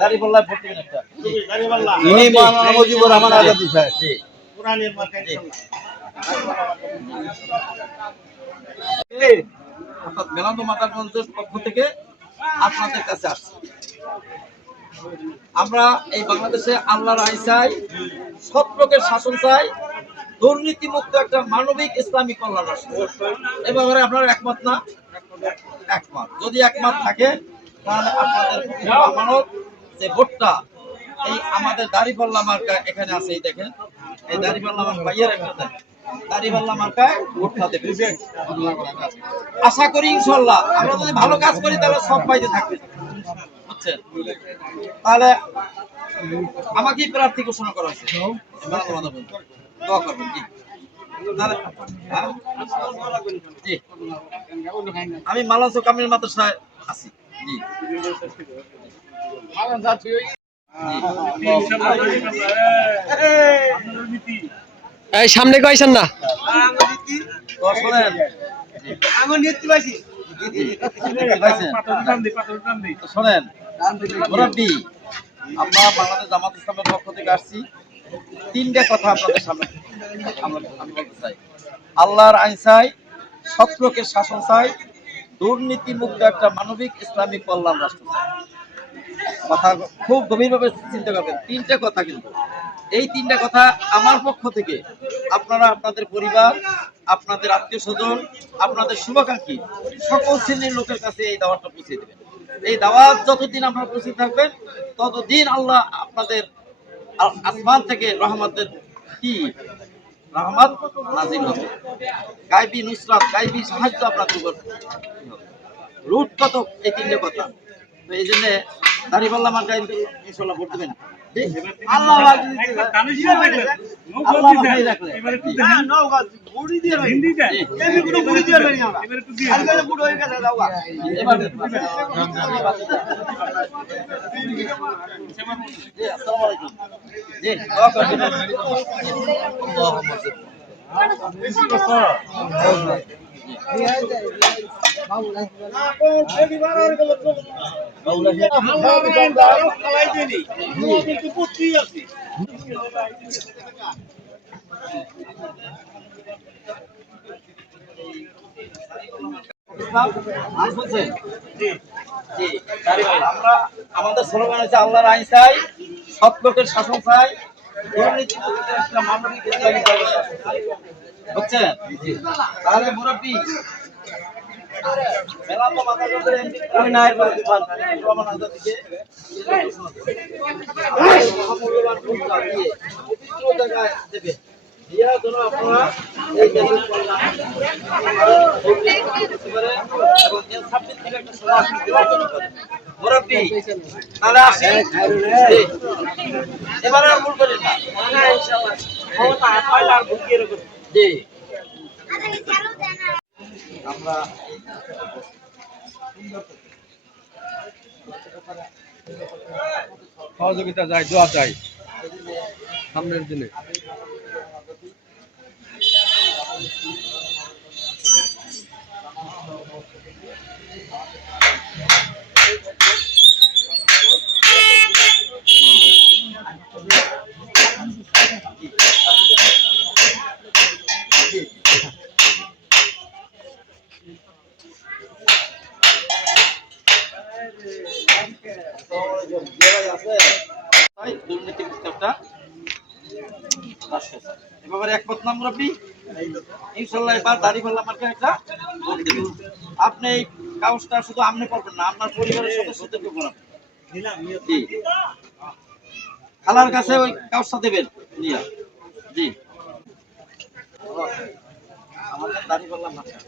দাড়িপাল্লায় vote দিবেন একটা। ইনি মাওলানা মুজিবুর রহমান আজাদী সাহেব। জি। কোরআনের মার্কা ইনশাআল্লাহ। অর্থাৎ মেলান্দু মাদারগঞ্জের পক্ষ থেকে আপনাদের কাছে আসছে। আমরা এই বাংলাদেশে আল্লাহর আইন চাই, সৎ লোকের শাসন চাই, দুর্নীতিমুক্ত একটা মানবিক ইসলামিক কল্যাণ রাষ্ট্র। এ ব্যাপারে আপনারা একমত না? একমত। যদি একমত থাকে তাহলে আপনাদের আমানত যে ভোটটা এই আমাদের দাড়িপাল্লা মার্কা এখানে আছে, এই দেখেন এই দাড়িপাল্লা মার্কা ভাইয়ের একটা দেন, দাড়িপাল্লা মার্কায় ভোটটা দেবে। আশা করি ইনশাআল্লাহ আমরা যদি ভালো কাজ করি তাহলে সব পাইতে থাকবে, বুঝছেন? তাহলে আমাকেই প্রার্থী ঘোষণা করা হয়েছে, দোয়া করবেন। জি জি, আমি মালাসো কামিল মাদ্রাসায় আছি। জি এই সামনে কইছেন না শোনেন মুরাব্বি, আমরা বাংলাদেশ জামাত ইসলামের পক্ষ থেকে আসছি। তিনটা কথা আপনাদের সামনে আমি বলতে চাই। আল্লাহর আইন চাই, সৎ লোকের শাসন চাই, দুর্নীতি মুক্ত একটা মানবিক ইসলামিক কল্যাণ রাষ্ট্র চাই। কথা খুব গভীরভাবে চিন্তা করবেন। তিনটা কথা, কিন্তু এই তিনটা কথা আমার পক্ষ থেকে আপনারা আপনাদের পরিবার, আপনাদের আত্মীয় স্বজন, আপনাদের শুভাকাঙ্ক্ষী সকল শ্রেণীর লোকের কাছে এই দাওয়াতটা পৌঁছে দেবেন। এই দাওয়াত যতদিন আপনারা পৌঁছে থাকবেন ততদিন আল্লাহ আপনাদের আসমান থেকে রহমতের কি রহমত নাজিল হবে, গায়বী নুসরাত, গায়বী সাহায্য আপনার উপর রুট কত। এই তিনটে কথা। তো এই জন্য দাড়িপাল্লা মার্কা ইনশাআল্লাহ ভোট দেবেন। আমরা আমাদের স্লোগান হচ্ছে আল্লাহর আইন চাই, সৎ লোকের শাসন চাই, একটা মানবিক ইসলামিক হচ্ছে। তাহলে মুরাব্বি মেলান্দু মাদারগঞ্জের এমপি আমি নায়ের বিরুদ্ধে রহমান আজাদীকে মূল্যবান ভোটটা দিয়ে পবিত্র জায়গায় দেবে। দিয়া যেন আপনারা এই দেশের কল্যাণ এবং ইনসাফের দিকে একটা সমাজ নির্বাচন করেন। মুরাব্বি তাহলে আসি, এবারে আর ভুল করেন না। জি আমরা সহযোগিতা চাই, দোয়া চাই সামনের দিনে। আপনি এই কাগজটা শুধু আপনি করবেন না, আপনার পরিবারের সদস্যদেরকে করাবেন। খালার কাছে ওই কাগজটা দেবেন নিয়ে। জি আমাদের দাড়িপাল্লা মার্কা।